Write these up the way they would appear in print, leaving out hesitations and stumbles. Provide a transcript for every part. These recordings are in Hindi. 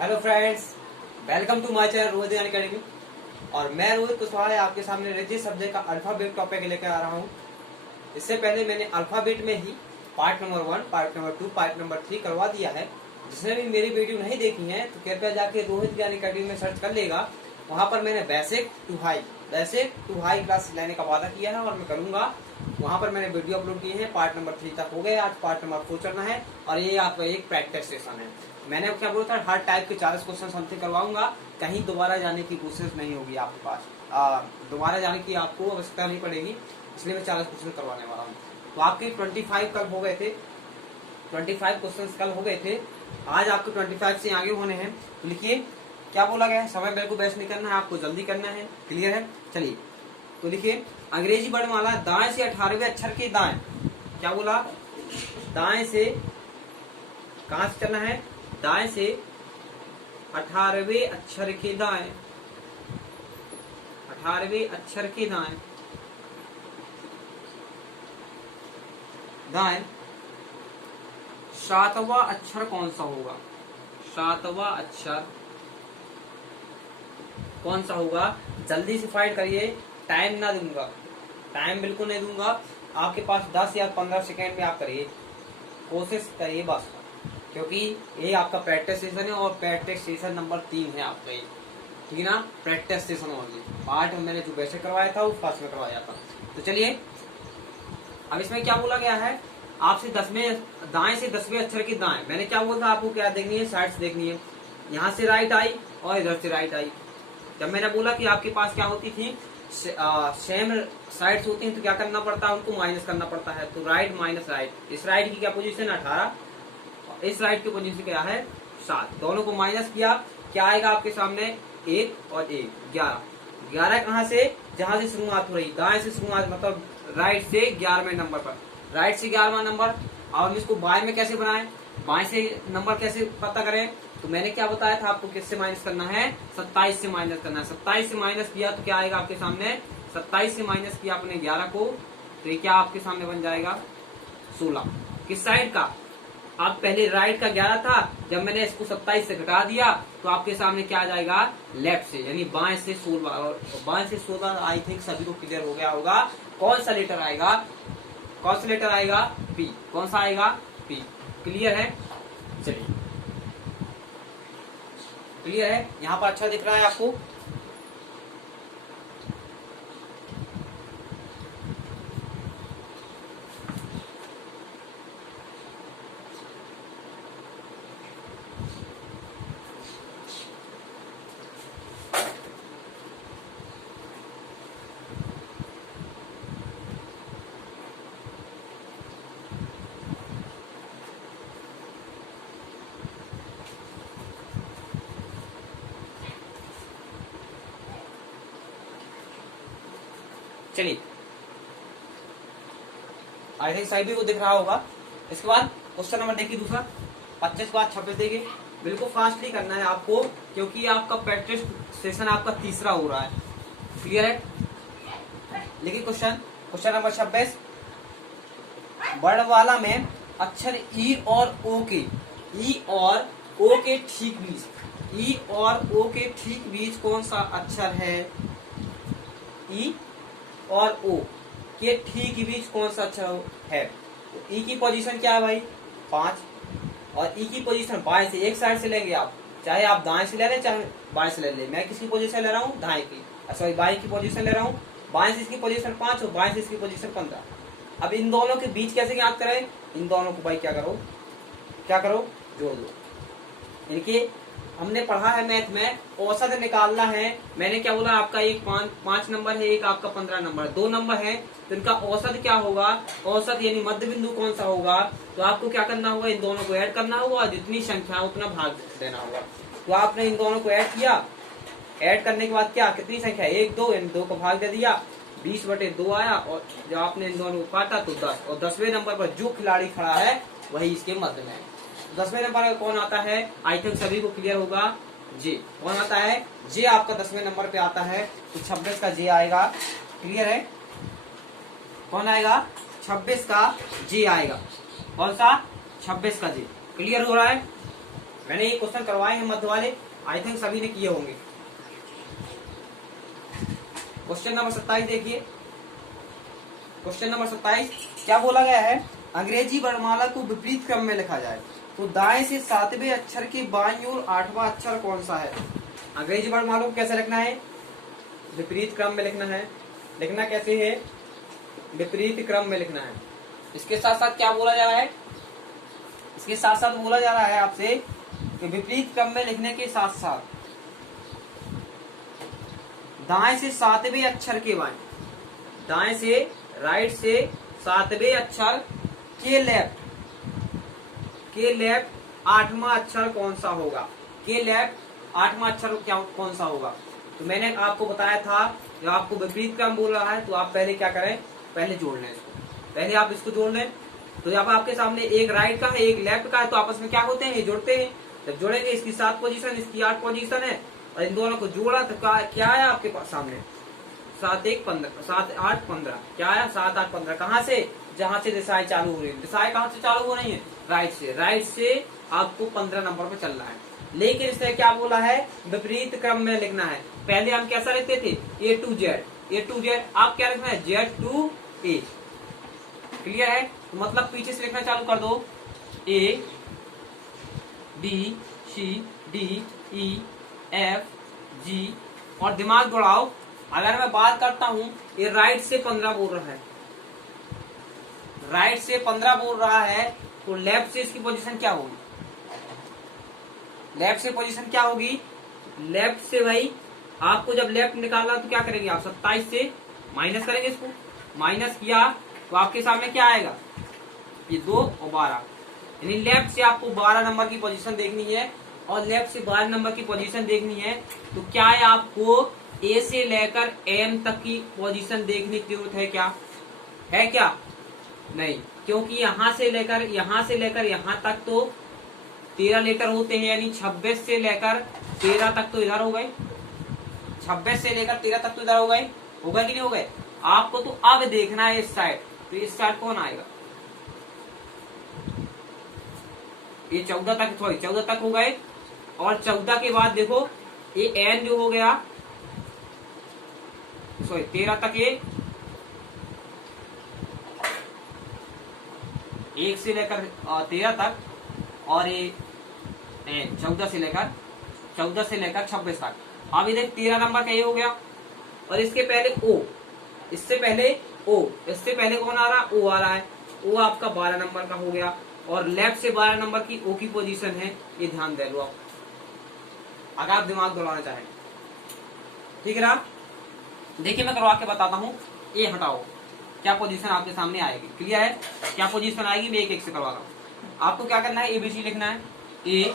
Hello friends, welcome to my channel Rohit Gyan academy. और मैं रोहित कुशवाहा आपके सामने रजिस्टर सब्जेक्ट का अल्फाबेट टॉपिक लेकर आ रहा हूँ। इससे पहले मैंने अल्फाबेट में ही part number 1, part number 2, part number 3 करवा दिया है। जिसने भी मेरी वीडियो नहीं देखी है तो कृपया जाके रोहित ज्ञान अकेडमी में सर्च कर लेगा। वहाँ पर मैंने बेसिक टू हाई क्लास लेने का वादा किया है और मैं करूँगा। वहाँ पर मैंने वीडियो अपलोड किए हैं। पार्ट नंबर 3 तक हो गए, आज पार्ट नंबर 4 चलना है और ये आपका एक प्रैक्टिस सेशन है। मैंने क्या बोला था, हर टाइप के 40 क्वेश्चन समथिंग करवाऊंगा। कहीं दोबारा जाने की कोशिश नहीं होगी आपके पास। दोबारा जाने की आपको आवश्यकता नहीं पड़ेगी, इसलिए मैं 40 क्वेश्चन करवाने वाला हूँ। तो आपके 25 कल हो गए थे, 25 क्वेश्चन कल हो गए थे। आज आपको 25 से आगे होने हैं। तो लिखिए क्या बोला गया है। समय बिल्कुल वेस्ट नहीं करना है, आपको जल्दी करना है। क्लियर है? चलिए तो लिखिए, अंग्रेजी वर्णमाला दाएं से 18वें अक्षर के दाएं। क्या बोला? दाएं से कहां से चलना है? दाएं से 18वें अक्षर के दाएं, 18वें अक्षर के दाएं, दाएं 7वां अक्षर कौन सा होगा? 7वां अक्षर कौन सा होगा? जल्दी से फाइंड करिए, टाइम ना दूंगा, टाइम बिल्कुल नहीं दूंगा। आपके पास 10 या 15 सेकेंड में आप करिए, कोशिश करिए बस, क्योंकि ये आपका प्रैक्टिस सेशन है और प्रैक्टिस सेशन नंबर 3 है आपका ये। ठीक है ना? Practice session only. पार्ट में मैंने जो बेसिक करवाया था उस पास में करवाया था। तो चलिए, अब इसमें क्या बोला गया है, आपसे दाएं से 10वें अक्षर के दाएं। मैंने क्या बोला था आपको? क्या देखनी है? साइड्स देखनी है। यहाँ से राइट आई और इधर से राइट आई। जब मैंने बोला कि आपके पास क्या होती थी, सेम साइड्स होती हैं, तो क्या करना पड़ता है? उनको माइनस करना पड़ता है। तो राइट माइनस राइट। इस राइट की क्या पोजीशन? 18। इस राइट की पोजीशन क्या है? 7। दोनों को माइनस किया, क्या आएगा आपके सामने? 1 और 1 11। 11 कहाँ से? जहां से शुरुआत हो रही, दाएं से शुरुआत, मतलब राइट से 11वें नंबर पर, राइट से 11वां नंबर। और हम इसको बाएं में कैसे बनाएं? बाएं से नंबर कैसे पता करें? तो मैंने क्या बताया था आपको, किससे माइनस करना है? 27 से माइनस करना है। 27 से माइनस किया तो क्या आएगा आपके सामने? 27 से माइनस किया आपने 11 को, तो ये क्या आपके सामने बन जाएगा? 16। किस साइड का? आप पहले राइट का 11 था, जब मैंने इसको 27 से घटा दिया तो आपके सामने क्या आ जाएगा? लेफ्ट से, यानी बाएं से 16। और बाएं से 16 आई थिंक सभी को क्लियर हो गया होगा। कौन सा लेटर आएगा? कौन सा लेटर आएगा? पी। कौन सा आएगा? पी। क्लियर है? चलिए, क्लियर है? यहाँ पर अच्छा दिख रहा है आपको? चलिए, आई थिंक सभी को दिख रहा होगा। इसके बाद क्वेश्चन नंबर देखिए दूसरा, 25 के बाद 26 देखिए। बिल्कुल फास्टली करना है आपको, क्योंकि आपका प्रैक्टिस सेशन आपका तीसरा हो रहा है। क्लियर है? देखिए क्वेश्चन नंबर 26, वर्णमाला में अक्षर ई और ओ के ठीक बीच, ई और ओ के ठीक बीच कौन सा अक्षर है? ई और ओ के ठीक बीच कौन सा अक्षर है? तो ई की पोजीशन क्या है भाई? 5। और ई की पोजीशन बाएं से, एक साइड से लेंगे आप, चाहे आप दाएं से ले लें चाहे बाएं से ले लें। मैं किसकी पोजीशन ले रहा हूँ? दाएं की, सॉरी बाएं की पोजीशन ले रहा हूँ। बाएं से इसकी पोजीशन 5 और बाएं से इसकी पोजीशन 15। अब इन दोनों के बीच कैसे ज्ञात करें? इन दोनों को भाई क्या करो? जोड़ दो। इनके हमने पढ़ा है मैथ में, औसत निकालना है। मैंने क्या बोला? आपका एक 5 नंबर है, एक आपका 15 नंबर, 2 नंबर है, तो इनका औसत क्या होगा? औसत यानी मध्य बिंदु कौन सा होगा? तो आपको क्या करना होगा? इन दोनों को ऐड करना होगा और जितनी संख्या उतना भाग देना होगा। तो आपने इन दोनों को ऐड किया, ऐड करने के बाद क्या, कितनी संख्या? 1 2, इन 2 को भाग दे दिया, 20/2 आया। और जब आपने इन दोनों को काटा तो 10। और 10वें नंबर पर जो खिलाड़ी खड़ा है वही इसके मध्य में है। 10वें नंबर पर कौन आता है? आई थिंक सभी को क्लियर होगा। जे। कौन आता है? जे आपका 10वें नंबर पे आता है, तो 26 का जे आएगा। क्लियर है? कौन आएगा? 26 का जे आएगा। कौन सा? 26 का जे। क्लियर हो रहा है? मैंने ये क्वेश्चन करवाए हैं मध्य वाले, आई थिंक सभी ने किए होंगे। क्वेश्चन नंबर 27 देखिए। क्वेश्चन नंबर 27 क्या बोला गया है, अंग्रेजी वर्णमाला को विपरीत क्रम में लिखा जाए तो दाएं से 7वें अक्षर के बाईं ओर 8वां अक्षर कौन सा है। अंग्रेजी वर्णमाला को कैसे लिखना है, विपरीत क्रम में लिखना है। लिखना कैसे है, विपरीत क्रम में लिखना है। इसके साथ साथ क्या बोला जा रहा है, इसके साथ साथ बोला जा रहा है आपसे कि विपरीत क्रम में लिखने के साथ साथ दाएं से 7वें अक्षर के बाएं, दाएं से राइट से 7वें अक्षर के लेफ्ट 8वां अक्षर कौन सा होगा, के लेफ्ट 8वां अक्षर क्या कौन सा होगा। तो मैंने आपको बताया था जब आपको विपरीत क्रम बोल रहा है तो आप पहले क्या करें, पहले जोड़ लें इसको, पहले आप इसको जोड़ लें। तो जब आपके सामने एक राइट का है एक लेफ्ट का है तो आपस में क्या होते हैं, ये जुड़ते हैं। जब जोड़ेंगे इसकी 7 पोजीशन इसकी 8 पोजीशन है और इन दोनों को जोड़ा तो क्या आया आपके पास सामने 7 1 15 7 8 15 क्या आया 7 8 15। कहाँ से, जहां से दिशाएं चालू हो रही है, दिशाएं कहाँ से चालू हो रही है, राइट से आपको 15 नंबर पे चल रहा है। लेकिन इसने क्या बोला है, विपरीत क्रम में लिखना है। पहले हम कैसा लिखते थे, A to Z, आप क्या लिखना है Z to A। क्लियर है, तो मतलब पीछे से लिखना चालू कर दो, A B C D E F G और दिमाग दौड़ाओ। अगर मैं बात करता हूं ये राइट से 15 बोल रहा है, राइट से 15 बोल रहा है तो लेफ्ट से इसकी पोजीशन क्या होगी, लेफ्ट से पोजीशन क्या होगी, लेफ्ट से भाई आपको जब लेफ्ट निकालना तो क्या करेंगे आप 27 से माइनस करेंगे, इसको माइनस किया तो आपके सामने क्या आएगा, ये 2 और 12, यानी लेफ्ट से आपको 12 नंबर की पोजीशन देखनी है और लेफ्ट से 12 नंबर की पोजीशन देखनी है। तो क्या है, आपको ए से लेकर एम तक की पोजीशन देखने की जरूरत है क्या, है क्या, नहीं, क्योंकि यहां से लेकर यहां तक तो 13 लेटर होते हैं, यानी 26 से लेकर 13 तक तो इधर हो गए, 26 से लेकर 13 तक तो इधर हो गए, कि नहीं हो गए। आपको तो अब देखना है इस साइड, तो इस साइड कौन आएगा, ये 14 तक हो गए। और 14 के बाद देखो ये एन जो हो गया, सॉरी 13 तक, ये 1 से लेकर 13 तक, और ये 14 से लेकर 26 तक। अब इधर 13 नंबर का ये हो गया और इसके पहले ओ, इससे पहले कौन आ रहा, ओ आ रहा है, ओ आपका 12 नंबर का हो गया और लेफ्ट से 12 नंबर की ओ की पोजीशन है, ये ध्यान दे लो आप अगर आप दिमाग दौड़ाना चाहें, ठीक है ना। देखिए मैं करवा के बताता हूँ, ए हटाओ, क्या पोजीशन आपके सामने आएगी, क्लियर है, क्या पोजीशन आएगी, मैं एक एक से करवा रहा हूँ। आपको क्या करना है, ABC लिखना है, A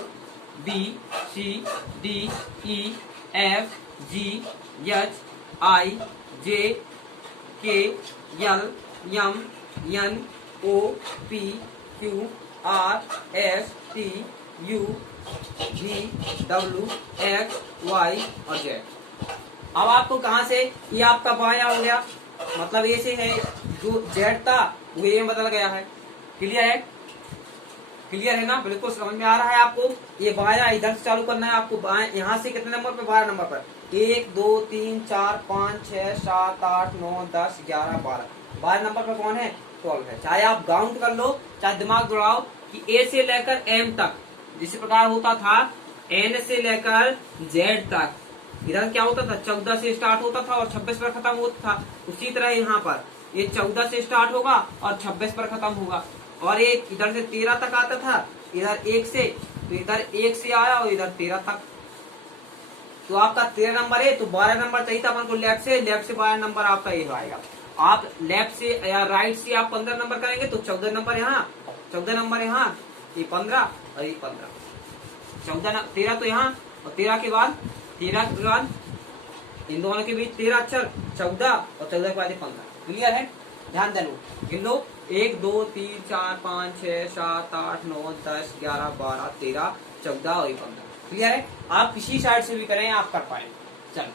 B C D E F G H I J K L M N O P Q R S T U V W X Y और Z। अब आपको कहां से, ये आपका बाया हो गया, मतलब ये से है, जो Z था वो ये बदल गया है, क्लियर है ना, बिल्कुल समझ में आ रहा है आपको। ये बाया इधर से चालू करना है आपको, बाया यहाँ से कितने नंबर पे, 12 नंबर पर, 1 2 3 4 5 6 7 8 9 10 11 12 नंबर पर कौन है, 12 है। चाहे आप काउंट कर लो, चाहे दिमाग दौड़ाओ कि ए से लेकर एम तक जिस प्रकार होता था, एन से लेकर जेड तक, इधर क्या होता था, 14 से स्टार्ट होता था और 26 पर खत्म होता था। उसी तरह यहाँ पर ये 14 से स्टार्ट होगा और 26 पर खत्म होगा। और ये इधर से 13 तक आता था, इधर 1 से, तो इधर 1 से आया और इधर 13 तक। तो आपका 13 नंबर है, तो 12 नंबर चाहिए था अपन को लेफ्ट से 12 नंबर आपका ये आएगा। आप लेफ्ट से या राइट से आप 15 नंबर करेंगे तो 14 नंबर यहाँ, 14 नंबर यहाँ, ये 15 और ये 15, 13 तो यहाँ और 13 के बाद इन दोनों के बीच 13 अक्षर, 14 और 14 के बाद 15, क्लियर है। ध्यान दे लो, गिन लो, 1 2 3 4 5 6 7 8 9 10 11 12 13 14 और 15, क्लियर है। आप किसी साइड से भी करें, आप कर पाए। चलो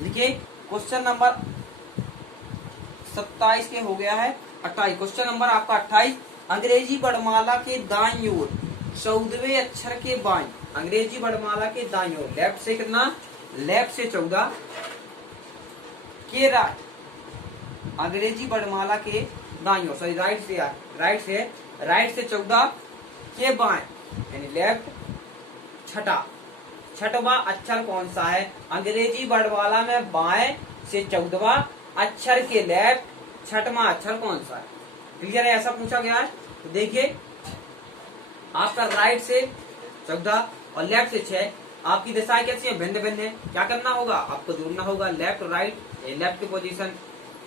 देखिए, क्वेश्चन नंबर 27 के हो गया है 28। क्वेश्चन नंबर आपका 28, अंग्रेजी वर्णमाला के दाईं ओर 14वें अक्षर के बाईं, अंग्रेजी वर्णमाला के दाईं ओर लेफ्ट से कितना, लेफ्ट से 14 के राइट, अंग्रेजी वर्णमाला के दाईं ओर, सॉरी राइट से 14 के बाएं यानी लेफ्ट, छठवा अक्षर कौन सा है, अंग्रेजी वर्णमाला में बाएं से 14वां अक्षर के लेफ्ट छठवां अक्षर कौन सा है। क्लियर है, ऐसा पूछा गया है। तो देखिए आपका राइट से 14 और लेफ्ट से 6, आपकी दिशाएं कैसी है, भिन्न भिन्न है। क्या करना होगा, आपको जोड़ना होगा लेफ्ट और राइट, लेफ्ट की पोजीशन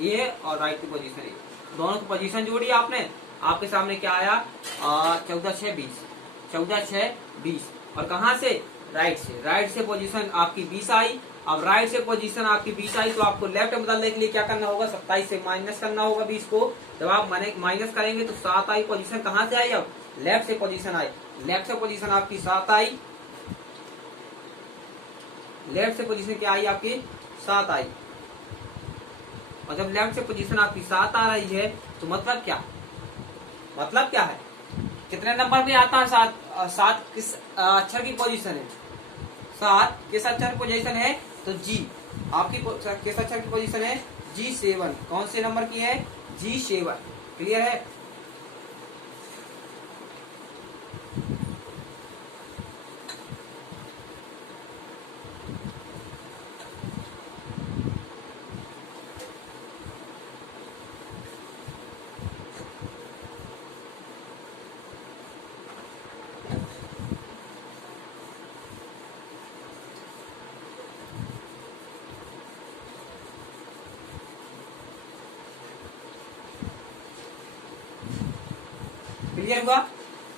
ए और राइट की पोजीशन ए, दोनों की पोजीशन जोड़ी आपने, आपके सामने क्या आया 14 6 20, 14 6 20 और कहां से, राइट से पोजीशन आपकी 20 आई। अब राइट से पोजीशन आपकी 20 आई तो आपको लेफ्ट में बदलने के लिए क्या करना होगा, 27 से माइनस करना होगा 20 को। जब आप माइनस करेंगे तो 7 आई, पोजीशन कहां से आई, अब लेफ्ट से पोजीशन आई, लेफ्ट से पोजीशन आपकी 7 आई, लेफ्ट से पोजीशन क्या आई आपकी 7 आई। और जब लेफ्ट से पोजीशन आपकी 7 आ रही है तो मतलब क्या है, कितने नंबर पे आता है 7 किस अक्षर की पोजीशन है, 7 किस अक्षर की पोजीशन है, तो जी आपकी किस अक्षर की पोजीशन है, G7, कौन से नंबर की है, G7। क्लियर है।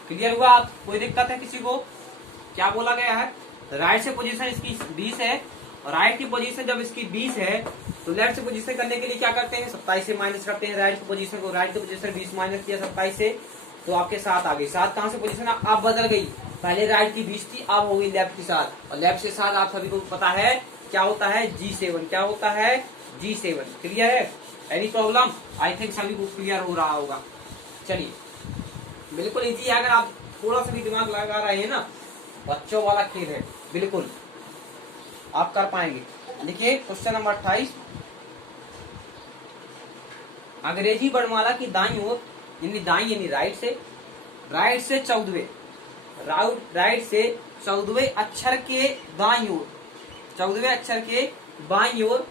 क्लियर हुआ आप, कोई दिक्कत है किसी को, क्या बोला गया है, राइट से पोजीशन इसकी 20 है और राइट की पोजीशन जब इसकी 20 है तो लेफ्ट से पोजीशन करने के लिए क्या करते हैं, 27 से माइनस करते हैं राइट की पोजीशन को, राइट की पोजीशन 20 माइनस किया 27 से तो आपके 7 आ गई। 7 कहां से पोजीशन अब बदल गई, पहले राइट की 20 थी अब हो गई लेफ्ट की 7 और लेफ्ट से 7 आप सभी को पता है क्या होता है, G7, क्या होता है, G7। क्लियर है, एनी प्रॉब्लम, आई थिंक सभी को क्लियर हो रहा होगा। चलिए बिल्कुल इजी है, अगर आप थोड़ा सा भी दिमाग लगा रहे हैं ना, बच्चों वाला खेल है, बिल्कुल आप कर पाएंगे। देखिए क्वेश्चन नंबर 28, अंग्रेजी वर्णमाला की दाईं ओर यानी राइट से 14वें अक्षर के दाईं ओर, 14वें अक्षर के बाईं ओर,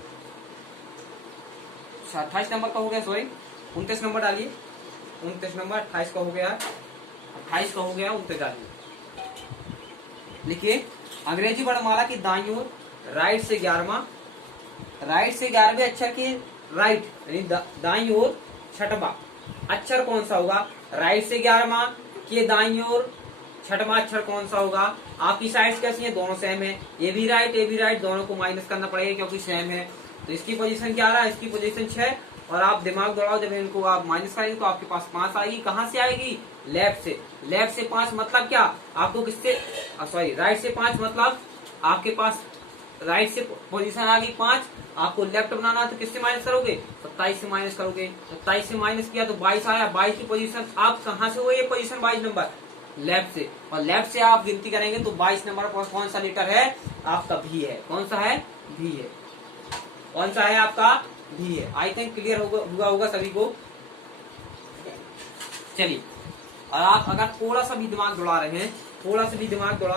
28 नंबर का हो गया, सॉरी 29 नंबर डालिए, 29 नंबर 28 का हो गया, 28 का हो गया, 29 डालिए। लिखिए अंग्रेजी वर्णमाला की दाईं ओर राइट से 11वें अक्षर के राइट यानी दाईं ओर छठवां अक्षर कौन सा होगा, राइट से 11वां के दाईं ओर छठवां अक्षर कौन सा होगा। आपकी साइड्स कैसी है, दोनों सेम है, ए भी राइट, दोनों को माइनस करना पड़ेगा क्योंकि सेम है। तो इसकी पोजीशन क्या आ रहा है, इसकी पोजीशन 6 और आप दिमाग दौड़ाओ, जब इनको आप माइनस करेंगे तो आपके पास 5 आएगी। कहां से आएगी, लेफ्ट से 5 मतलब क्या, आपको किससे, सॉरी राइट से 5 मतलब आपके पास राइट से पोजीशन आ गई 5, आपको लेफ्ट बनाना है तो किससे माइनस करोगे, 27 से माइनस करोगे। 27 से माइनस किया तो 22 आया, 22 की पोजीशन आप कहां से हुए, ये पोजीशन 22 नंबर लेफ्ट से, और लेफ्ट से आप गिनती करेंगे तो 22 नंबर पर कौन सा लेटर है, आपका भी है, कौन सा है, भी है, कौन सा है आपका, भी है। आई थिंक क्लियर होगा सभी को। चलिए, और आप अगर थोड़ा सा भी दिमाग दौड़ा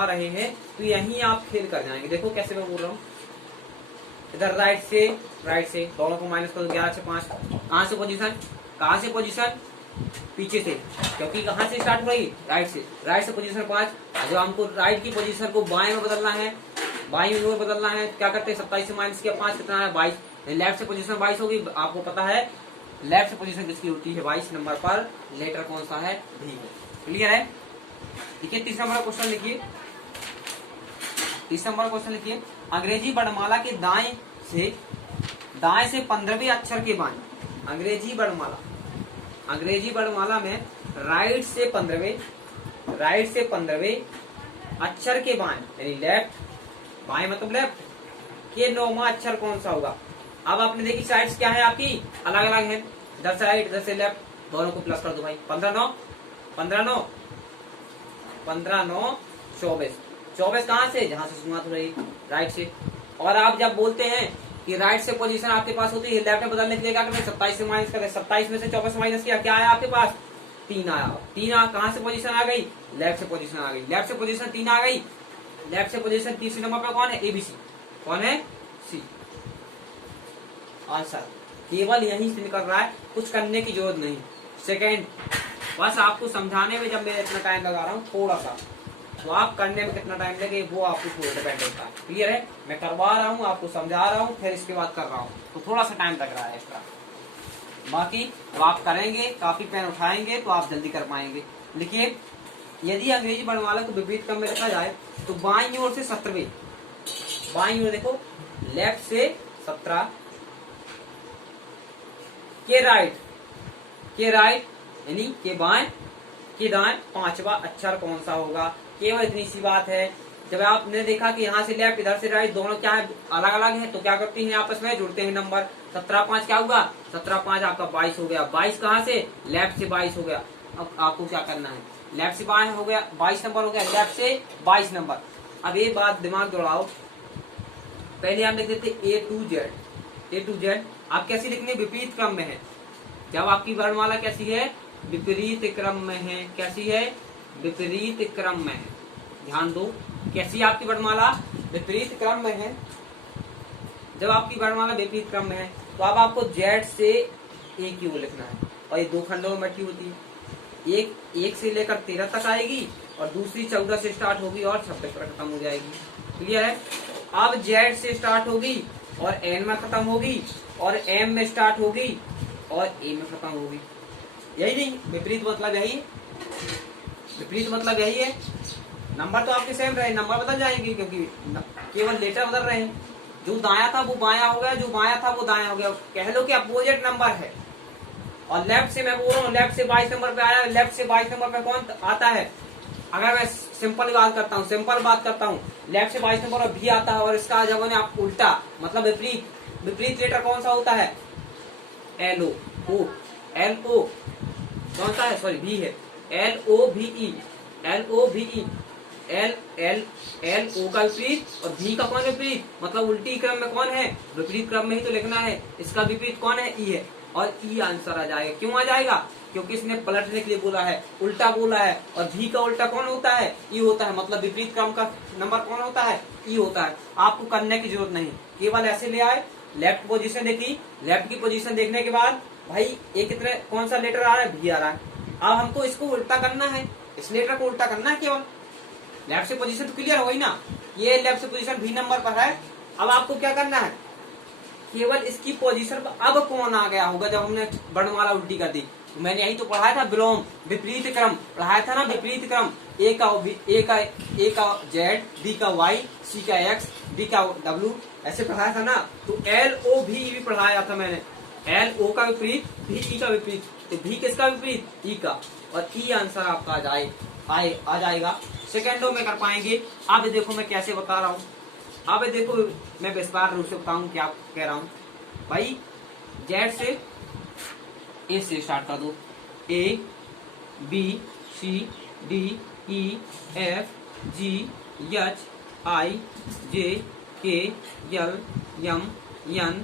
रहे हैं तो यहीं आप फेल कर जाएंगे। देखो कैसे मैं बोल रहा हूँ, इधर राइट से दोनों को माइनस करो, 11 से 5, कहां से पोजीशन पीछे से, क्योंकि कहां से स्टार्ट हो रही, राइट से पोजीशन 5। जो हमको राइट की पोजीशन को बाएं में बदलना है, क्या करते हैं, 27 से माइनस किया 5 कितना है, 22। लेफ्ट से पोजीशन 22 होगी, आपको पता है लेफ्ट से पोजीशन किसकी होती है, 22 नंबर पर लेटर कौन सा है, भी है। क्लियर है। देखिए 30 नंबर क्वेश्चन लिखिए, 30 नंबर क्वेश्चन लिखिए, अंग्रेजी वर्णमाला के दाएं से 15वें अक्षर के बाएं, अंग्रेजी वर्णमाला में राइट से 15वें अक्षर के बाएं यानी लेफ्ट, बाएं मतलब लेफ्ट के 9वां अक्षर कौन सा होगा, अब आपने देखी साइड्स क्या है आपकी, अलग अलग है, इधर से राइट इधर से लेफ्ट, दोनों को प्लस कर दो भाई। 15 9 24, 24 कहाँ से, जहां से शुरुआत हो रही, राइट से। और आप जब बोलते हैं कि राइट से पोजीशन आपके पास होती है, लेफ्ट में बदलने के लिए क्या करते हैं, 27 से माइनस करते हैं। 27 में से 24 माइनस किया, क्या आया आपके पास, 3 आया। 3 कहाँ से पोजीशन आ गई, लेफ्ट से पोजीशन आ गई। लेफ्ट से पोजीशन 3 आ गई, लेफ्ट से पोजीशन तीसरे नंबर पर कौन है, एबीसी, कौन है, सी। आंसर केवल यहीं से निकल रहा है, कुछ करने की जरूरत नहीं। सेकेंड, बस आपको समझाने में जब मैं इतना टाइम लगा रहा हूँ थोड़ा सा, तो आप करने में कितना टाइम लगे वो आपको थोड़ा डिपेंड होता है। क्लियर है, मैं करवा रहा हूँ, आपको समझा रहा हूँ, फिर इसके बाद कर रहा हूँ, तो थोड़ा सा टाइम लग रहा है एक्स्ट्रा। बाकी जब आप करेंगे, काफी पेन उठाएंगे तो आप जल्दी कर पाएंगे। देखिए, यदि अंग्रेजी वर्णमाला को विपरीत क्रम में रखा जाए तो बाईं ओर से 17वें, बाईं ओर देखो, लेफ्ट से 17 के राइट, के राइट यानी के बाएं, के दाएं 5वां अक्षर कौन सा होगा। केवल इतनी सी बात है। जब आपने देखा कि यहाँ से लेफ्ट इधर से राइट दोनों क्या है, अलग अलग है, तो क्या करती हैं, आपस में जुड़ते हैं नंबर। 17 5 क्या होगा, 17 5 आपका 22 हो गया। 22 कहाँ से, लेफ्ट से 22 हो गया। अब आपको क्या करना है, लेफ्ट से बाएं हो गया, 22 नंबर हो गया, लेफ्ट से 22 नंबर। अब ये बात दिमाग दौड़ाओ, पहले हम लिख देते A to Z, A to Z आप कैसी लिखने, विपरीत क्रम में है। जब आपकी वर्णमाला कैसी है, विपरीत क्रम में है। कैसी है, विपरीत क्रम में है। ध्यान दो, कैसी आपकी वर्णमाला, विपरीत क्रम में है। जब आपकी वर्णमाला विपरीत क्रम में है तो अब आपको Z से A की ओर लिखना है, और ये 2 खंडों में बटी होती है। एक से लेकर 13 तक आएगी, और दूसरी 14 से स्टार्ट होगी और 26 पर खत्म हो जाएगी। क्लियर है। अब Z से स्टार्ट होगी और N में खत्म होगी, और M में स्टार्ट होगी और A में खत्म होगी। यही नहीं, विपरीत मतलब यही है, विपरीत मतलब यही है। नंबर तो आपके सेम रहे, नंबर बदल जाएंगे क्योंकि केवल लेटर बदल रहे हैं। जो दाया था वो बाया हो गया, जो बाया था वो दाया हो गया। कह लो कि अपोजिट नंबर है। और लेफ्ट से मैं बोल रहा हूँ, लेफ्ट से 22 नंबर पे आया, लेफ्ट से 22 नंबर पे कौन आता है। अगर मैं सिंपल बात करता हूँ, सिंपल बात करता हूँ, लेफ्ट से 22 नंबर पर भी आता है, और इसका जब आप उल्टा मतलब विपरीत, विपरीत लेटर कौन सा होता है, LO, LO कौन सा है, सॉरी भी है, LOVE, LOVE, LO का विपरीत, और भी का कौन विपरीत, मतलब उल्टी क्रम में कौन है, विपरीत क्रम में ही तो लिखना है। इसका विपरीत कौन है, E है, और E आंसर आ जाएगा। क्यों आ जाएगा, क्योंकि इसने पलटने के लिए बोला है, उल्टा बोला है, और भी का उल्टा कौन होता है, E होता है। मतलब विपरीत क्रम का नंबर कौन होता है, E होता है। आपको करने की जरूरत नहीं, केवल ऐसे ले आए, लेफ्ट पोजीशन देखी, लेफ्ट की पोजीशन देखने के बाद भाई ये कितने कौन सा लेटर आ रहा है, भी आ रहा है। अब हमको इसको उल्टा करना है, इस लेटर को उल्टा करना है। केवल लेफ्ट से पोजीशन तो क्लियर हो गई ना, ये लेफ्ट से पोजीशन भी नंबर पर है। अब आपको क्या करना है, केवल इसकी पोजीशन पर अब कौन आ गया होगा जब हमने वर्णमाला उल्टी कर दी। तो मैंने यही तो पढ़ाया था, विलोम विपरीत क्रम पढ़ाया था ना, विपरीत क्रम। ए का Z, B का Y, C का X, D का W, ऐसे पढ़ाया था ना। तो LOVE भी पढ़ाया था मैंने, LO का विपरीत, VE का विपरीत। तो V किसका विपरीत, E का, और E आंसर आपका आ जाएगा। सेकेंडों में कर पाएंगे। अब देखो मैं कैसे बता रहा हूँ, अब देखो मैं विस्तार रूप से बताऊं क्या कह रहा हूँ। भाई Z से A से स्टार्ट कर दो, A B C D E F G H I J K L M N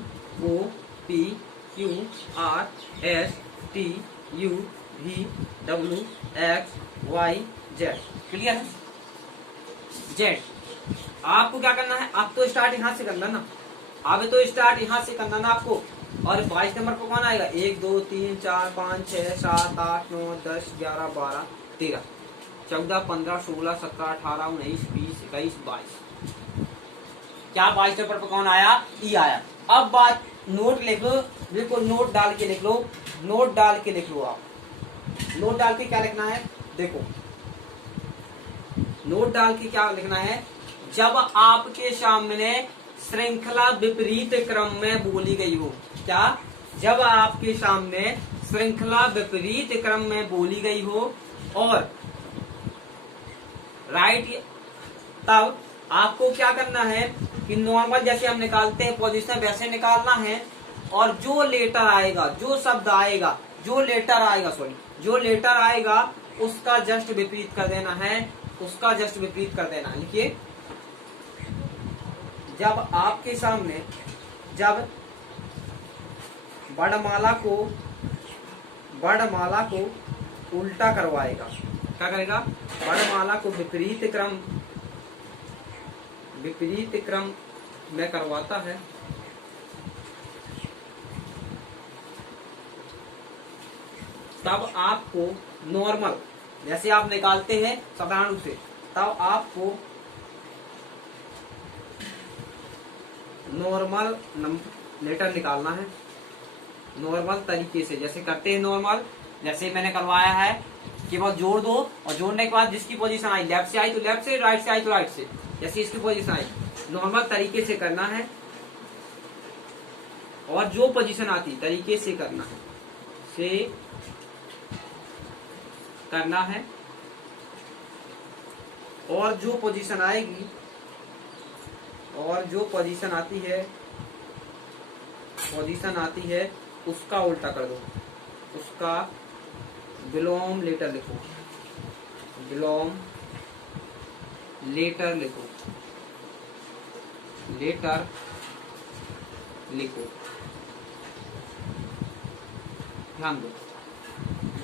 O P Q R S T U V W X Y Z। Clear है। Z आपको क्या करना है, आप तो स्टार्ट यहाँ से करना ना, अब तो स्टार्ट यहाँ से करना ना आपको। और 22 नंबर पर कौन आएगा, 1 2 3 4 5 6 7 8 9 10 11 12 13 14 15 16 17 18 19 20 21 22। क्या 22 नंबर पर कौन आया, E आया। अब बात नोट लिख लो, बिल्कुल नोट डाल के लिख लो, नोट डाल के लिख लो। आप नोट डाल के क्या लिखना है, देखो नोट डाल के क्या लिखना है, जब आपके सामने श्रृंखला विपरीत क्रम में बोली गई हो। क्या, जब आपके सामने श्रृंखला विपरीत क्रम में बोली गई हो और राइट, तब आपको क्या करना है, कि नॉर्मल जैसे हम निकालते हैं पोजीशन वैसे निकालना है, और जो लेटर आएगा, जो शब्द आएगा, जो लेटर आएगा, सॉरी, जो लेटर आएगा उसका जस्ट विपरीत कर देना है, उसका जस्ट विपरीत कर देना है। लिखिए, जब आपके सामने, जब वर्णमाला को उल्टा करवाएगा, क्या करेगा, वर्णमाला को विपरीत क्रम में करवाता है, तब आपको नॉर्मल जैसे आप निकालते हैं साधारण रूप से, तब आपको नॉर्मल लेटर निकालना है, नॉर्मल तरीके से जैसे करते हैं नॉर्मल, जैसे मैंने करवाया है कि बस जोड़ दो, और जोड़ने के बाद जिसकी पोजीशन आई, लेफ्ट से आई तो लेफ्ट से, राइट से आई तो राइट से, जैसे इसकी पोजीशन आई, नॉर्मल तरीके से करना है, और जो पोजीशन आती तरीके से करना है, और जो पोजीशन आएगी, और जो पोजीशन आती है उसका उल्टा कर दो, उसका बिलोम लेटर लिखो, बिलोम लेटर लिखो, लेटर लिखो, ध्यान दो,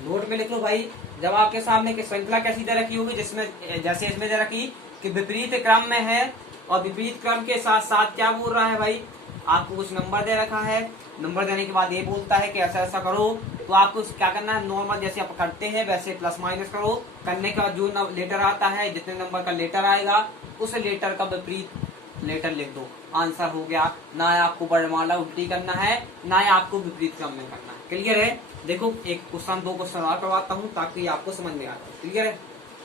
नोट में लिख लो भाई। जब आपके सामने की श्रृंखला कैसी दे रखी होगी, जिसमें जैसे इसमें दे रखी कि विपरीत क्रम में है, और विपरीत क्रम के साथ साथ क्या बोल रहा है भाई, आपको कुछ नंबर दे रखा है, नंबर देने के बाद ये बोलता है कि ऐसा ऐसा करो, तो आपको क्या करना है, नॉर्मल जैसे आप करते हैं वैसे प्लस माइनस करो, करने का जो लेटर आता है, जितने नंबर का लेटर आएगा उस लेटर का विपरीत लेटर लिख दो, आंसर हो गया। ना आपको वर्णमाला उल्टी करना है, ना आपको विपरीत क्रम में करना है। क्लियर है? देखो एक क्वेश्चन, दो क्वेश्चन और करवाता हूँ ताकि आपको समझ में आ जाए। क्लियर है?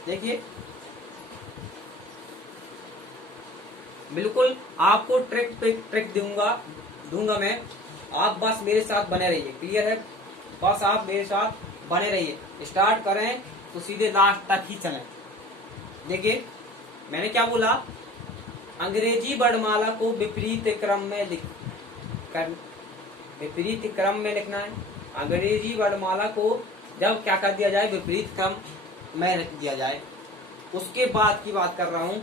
देखिए बिल्कुल आपको ट्रिक दूंगा मैं, आप बस मेरे साथ बने रहिए। क्लियर है? बस आप मेरे साथ बने रहिए, स्टार्ट करें तो सीधे लास्ट तक ही चलें। देखिए मैंने क्या बोला, अंग्रेजी वर्णमाला को विपरीत क्रम में लिखना है। अंग्रेजी वर्णमाला को जब क्या कर दिया जाए, विपरीत क्रम में लिख दिया जाए। उसके बाद की बात कर रहा हूं,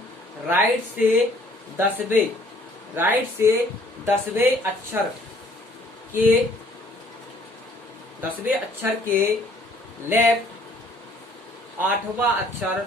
राइट से 10वें अक्षर के लेफ्ट 8वां अक्षर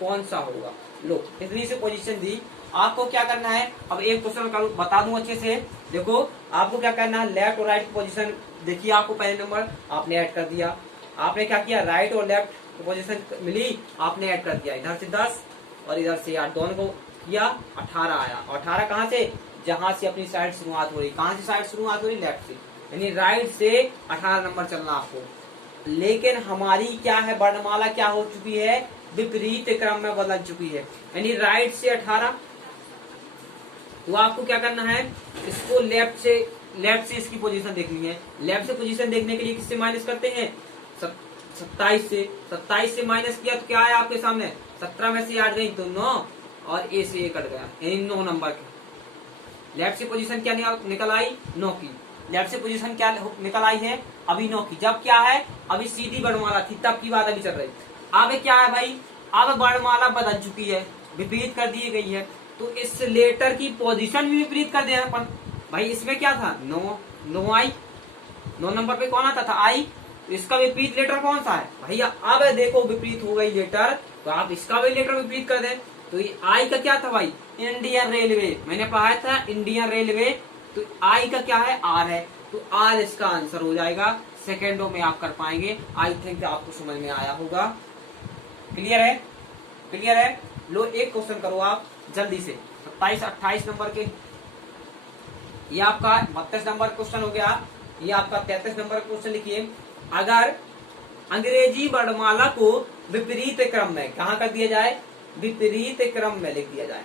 कौन सा होगा। लो इतनी सी पोजीशन दी, आपको क्या करना है, अब एक क्वेश्चन बता दूं अच्छे से। देखो आपको क्या करना है, लेफ्ट और राइट की पोजीशन देखिए, आपको पहले नंबर आपने ऐड कर दिया, आपने क्या किया, राइट और लेफ्ट की पोजीशन मिली, आपने ऐड कर दिया, इधर से 10 और इधर से 8, दोनों को किया, 18 आया। और 18 कहाँ से, जहां से अपनी साइड शुरुआत हो रही, कहां से साइड शुरुआत हो रही, लेफ्ट से, यानी राइट से 18 नंबर चलना आपको। लेकिन हमारी क्या है, वर्णमाला क्या हो चुकी है, विपरीत क्रम में बदल चुकी है, यानी राइट से 18। तो आपको क्या करना है, इसको लेफ्ट से इसकी पोजीशन देखनी है। लेफ्ट से पोजीशन देखने के लिए किससे माइनस करते हैं, 27 से। 27 से माइनस किया तो क्या आया आपके सामने, 17 में से 8 गई तो 9, और ए से 1 कट गया, यानी 9 नंबर के। लेफ्ट से पोजीशन क्या निकल आई, 9 की। लेफ्ट से पोजीशन क्या निकल आई है, अभी 9 की। जब क्या है, अभी सीधी वर्णमाला थी, तब की बात अभी चल रही। अब क्या है भाई, अब वर्णमाला बदल चुकी है, विपरीत कर दी गई है, तो इस लेटर की पोजीशन भी विपरीत कर दिया अपन। भाई इसमें क्या था, 9 आई, 9 नंबर पे कौन आता था, आई, तो इसका विपरीत लेटर कौन सा है भैया। अब देखो विपरीत हो गई लेटर, तो आप इसका भी लेटर विपरीत कर दें। तो ये आई का क्या था भाई, इंडियन रेलवे, मैंने पढ़ाया था इंडियन रेलवे, तो आई का क्या है, आर है, तो आर इसका आंसर हो जाएगा। सेकेंडों में आप कर पाएंगे। आई थिंक आपको समझ में आया होगा। क्लियर है? क्लियर है? लो एक क्वेश्चन करो आप जल्दी से, 27-28 नंबर के। ये आपका 32 नंबर क्वेश्चन हो गया, ये आपका 33 नंबर क्वेश्चन लिखिए। अगर अंग्रेजी वर्णमाला को विपरीत क्रम में कहाँ कर दिया जाए, विपरीत क्रम में लिख दिया जाए।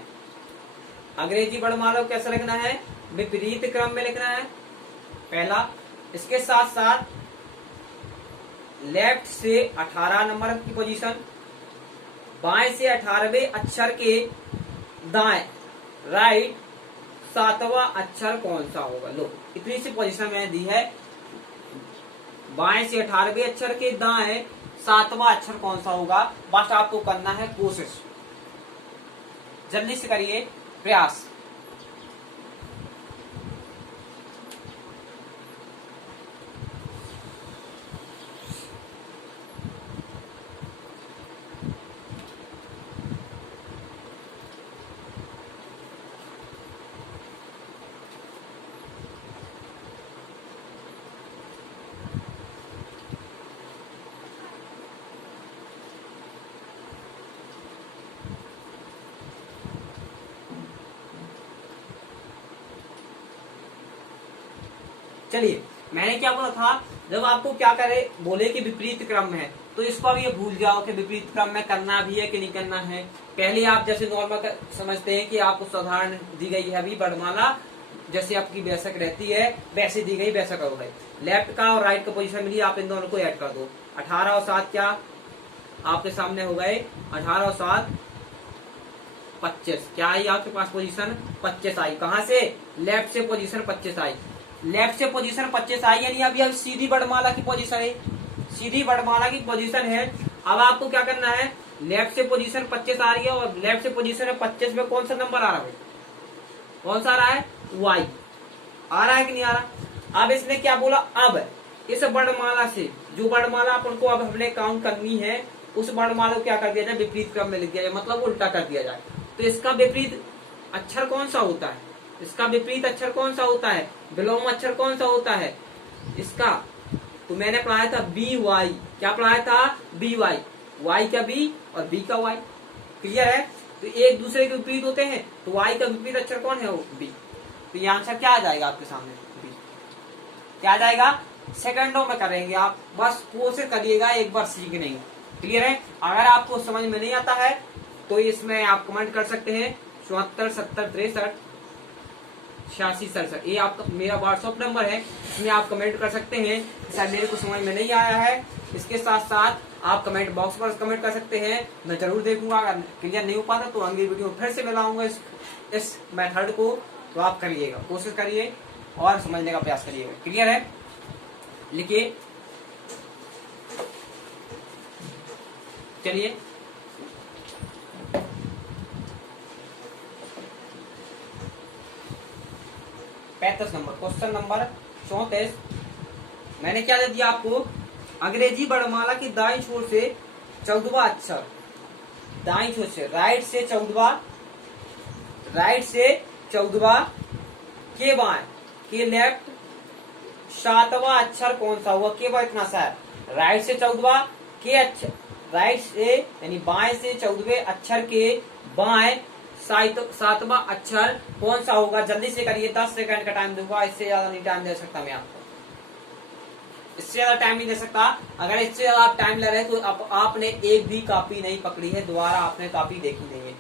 अंग्रेजी वर्णमाला को कैसे लिखना है, विपरीत क्रम में लिखना है पहला। इसके साथ साथ लेफ्ट से 18 नंबर की पोजीशन, बाएं से 18वें अक्षर के दाएं, राइट सातवां अक्षर कौन सा होगा। लो इतनी सी पोजीशन मैंने दी है, बाएं से 18वें अक्षर के दाएं सातवां अक्षर कौन सा होगा। बस आपको करना है कोशिश, जल्दी से करिए प्रयास। चलिए मैंने क्या बोला था, जब आपको क्या करे बोले कि विपरीत क्रम है, तो इसको अब ये भूल जाओ कि विपरीत क्रम में करना भी है कि नहीं करना है। पहले आप जैसे नॉर्मल समझते हैं कि आपको साधारण दी गई है अभी वर्णमाला, जैसे आपकी बेसिक रहती है वैसे दी गई वैसा करो भाई। लेफ्ट का और राइट का पोजीशन मिली, आप इन दोनों को ऐड कर दो। 18 और 7 क्या आपके सामने हो गए, 18 और 7 25। क्या आई आपके पास पोजीशन 25 आई। कहां से, लेफ्ट से पोजीशन 25 आई। लेफ्ट से पोजीशन 25 आई यानी अभी अब सीधी वर्णमाला की पोजीशन है, सीधी वर्णमाला की पोजीशन है। अब आपको क्या करना है, लेफ्ट से पोजीशन 25 आ रही है और लेफ्ट से पोजीशन है 25 में कौन सा नंबर आ रहा है, कौन सा आ रहा है, वाई आ रहा है कि नहीं आ रहा। अब इसने क्या बोला, अब इस वर्णमाला से जो वर्णमाला अपन को अब हमने काउंट करनी है उस वर्णमाला को क्या कर दिया जाए, विपरीत क्रम में लिख दिया जाए, मतलब उल्टा कर दिया जाए। तो इसका विपरीत अक्षर कौन सा होता है, इसका विपरीत अक्षर कौन सा होता है, विलोम अक्षर कौन सा होता है इसका। तो मैंने पढ़ाया था बी वाई, क्या पढ़ाया था, बी वाई, वाई का बी और बी का वाई। क्लियर है। तो एक दूसरे के विपरीत होते हैं, तो वाई का विपरीत अक्षर कौन है, वो बी। तो ये आंसर क्या आ जाएगा आपके सामने, बी। क्या आ जाएगा, सेकंडों में करेंगे आप, बस कोशिश करिएगा एक बार सीखने की। क्लियर है। अगर आपको समझ में नहीं आता है तो इसमें आप कमेंट कर सकते हैं 74 70 63 86 67, ये आपका मेरा व्हाट्सएप नंबर है, इसमें आप कमेंट कर सकते हैं सर मेरे को समझ में नहीं आया है। इसके साथ साथ आप कमेंट बॉक्स पर कमेंट कर सकते हैं, मैं जरूर देखूंगा। अगर क्लियर नहीं हो पाता तो अगली वीडियो फिर से मिलाऊंगा इस मेथड को। तो आप करिएगा, कोशिश करिए और समझने का प्रयास करिएगा। क्लियर है। लिखिए, चलिए नंबर क्वेश्चन नंबर 34। मैंने क्या दे दिया आपको, अंग्रेजी वर्णमाला की दाईं छोर से 14वां अक्षर, दाईं छोर से राइट से 14वां, राइट से 14वां के बाएं के लेफ्ट 7वां अक्षर कौन सा हुआ, के बाद इतना सा है, राइट से 14वां के अक्षर, राइट से यानी बाएं से 14वें अक्षर के बाएं 7वां अक्षर कौन सा होगा। जल्दी से करिए, 10 सेकंड का टाइम दूंगा, इससे ज्यादा नहीं टाइम दे सकता मैं आपको, इससे ज्यादा टाइम नहीं दे सकता। अगर इससे ज्यादा आप टाइम ले रहे हैं तो आपने एक भी कॉपी नहीं पकड़ी है, दोबारा आपने कॉपी देखी नहीं है।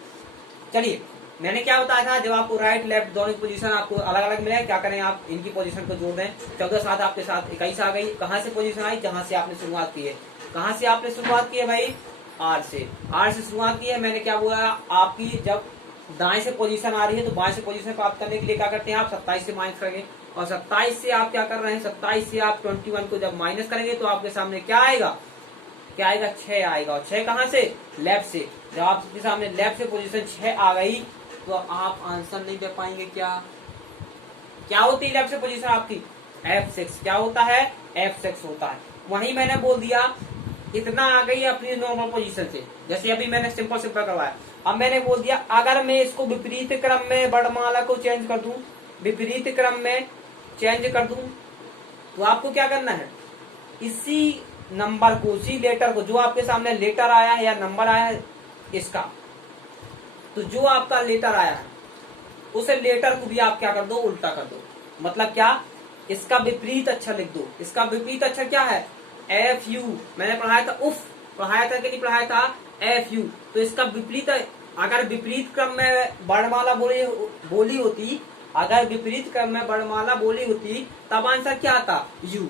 चलिए मैंने क्या बताया था, जब आपको राइट लेफ्ट दोनों की पोजीशन आपको अलग अलग मिले, क्या करें आप इनकी पोजीशन को जोड़ दें। 14 7 आपके साथ 21 आ गई। कहां से पोजीशन आई, जहां से आपने शुरुआत की है। कहां से आपने शुरुआत की है भाई, आर से, आर से शुरुआत की है। मैंने क्या बोला, आपकी जब दाएं से पोजीशन आ रही है तो बाएं से पोजीशन प्राप्त करने के लिए क्या करते हैं आप 27 से माइनस करेंगे, और 27 से आप क्या कर रहे हैं, 27 से आप 21 को जब माइनस करेंगे तो आपके सामने क्या आएगा, क्या आएगा, 6 आएगा। और 6 कहां से, लेफ्ट से। जब आपके सामने लेफ्ट से पोजीशन 6 आ गई तो आप आंसर नहीं दे पाएंगे। क्या होती है लेफ्ट से पोजीशन आपकी, F6। क्या होता है, F6 होता है। वहीं मैंने बोल दिया इतना आ गई अपनी नॉर्मल पोजीशन से, जैसे अभी मैंने सिंपल करवाया। अब मैंने बोल दिया अगर मैं इसको विपरीत क्रम में वर्णमाला को चेंज कर दूं, विपरीत क्रम में चेंज कर दूं, तो आपको क्या करना है, इसी नंबर को, उसी लेटर को, जो आपके सामने लेटर आया है या नंबर आया है इसका, तो जो आपका लेटर आया है उस लेटर को भी आप क्या कर दो, उल्टा कर दो। मतलब क्या, इसका विपरीत अक्षर लिख दो। इसका विपरीत अक्षर क्या है, FU। मैंने पढ़ाया था उफ, पढ़ाया था कि नहीं पढ़ाया था, FU। तो इसका विपरीत, अगर विपरीत क्रम में वर्णमाला बोली होती, अगर विपरीत क्रम में वर्णमाला बोली होती तब आंसर क्या आता, U।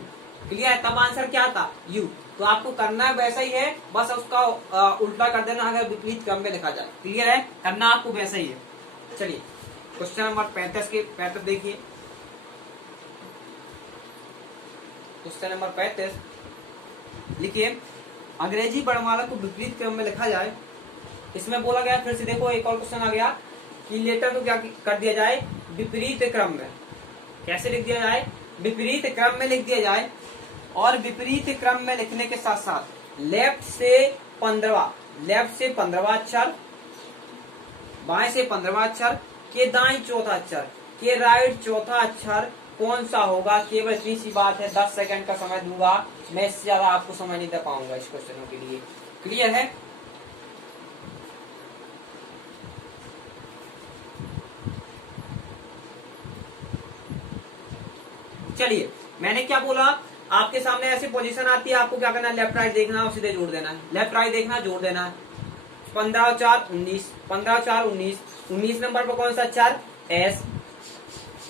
क्लियर है, तब आंसर क्या आता, U। तो आपको करना वैसा ही है, बस उसका उल्टा कर देना अगर विपरीत क्रम में लिखा जाए। क्लियर है, करना आपको वैसा ही है। चलिए क्वेश्चन नंबर 35 देखिए। क्वेश्चन नंबर 35 लिखिए, अंग्रेजी वर्णमाला को विपरीत क्रम में लिखा जाए। इसमें बोला गया, फिर से देखो एक और क्वेश्चन आ गया कि लेटर को क्या कर दिया जाए, विपरीत क्रम में। कैसे लिख दिया जाए, विपरीत क्रम में लिख दिया जाए। और विपरीत क्रम में लिखने के साथ साथ लेफ्ट से 15वां अक्षर, बाएं से 15वां अक्षर के दाएं चौथा अक्षर के राइट चौथा अक्षर कौन सा होगा। केवल इतनी सी बात है, 10 सेकंड का समय दूंगा, मैं इससे ज्यादा आपको समय नहीं दे पाऊंगा इस क्वेश्चनों के लिए। क्लियर है? चलिए, मैंने क्या बोला, आपके सामने ऐसी पोजीशन आती है, आपको क्या करना है, लेफ्ट राइट देखना और सीधे जोड़ देना है। लेफ्ट राइट देखना, जोड़ देना है। 15 और 4 19, 15 और 4 19, 19 नंबर पर कौन सा अक्षर, एस।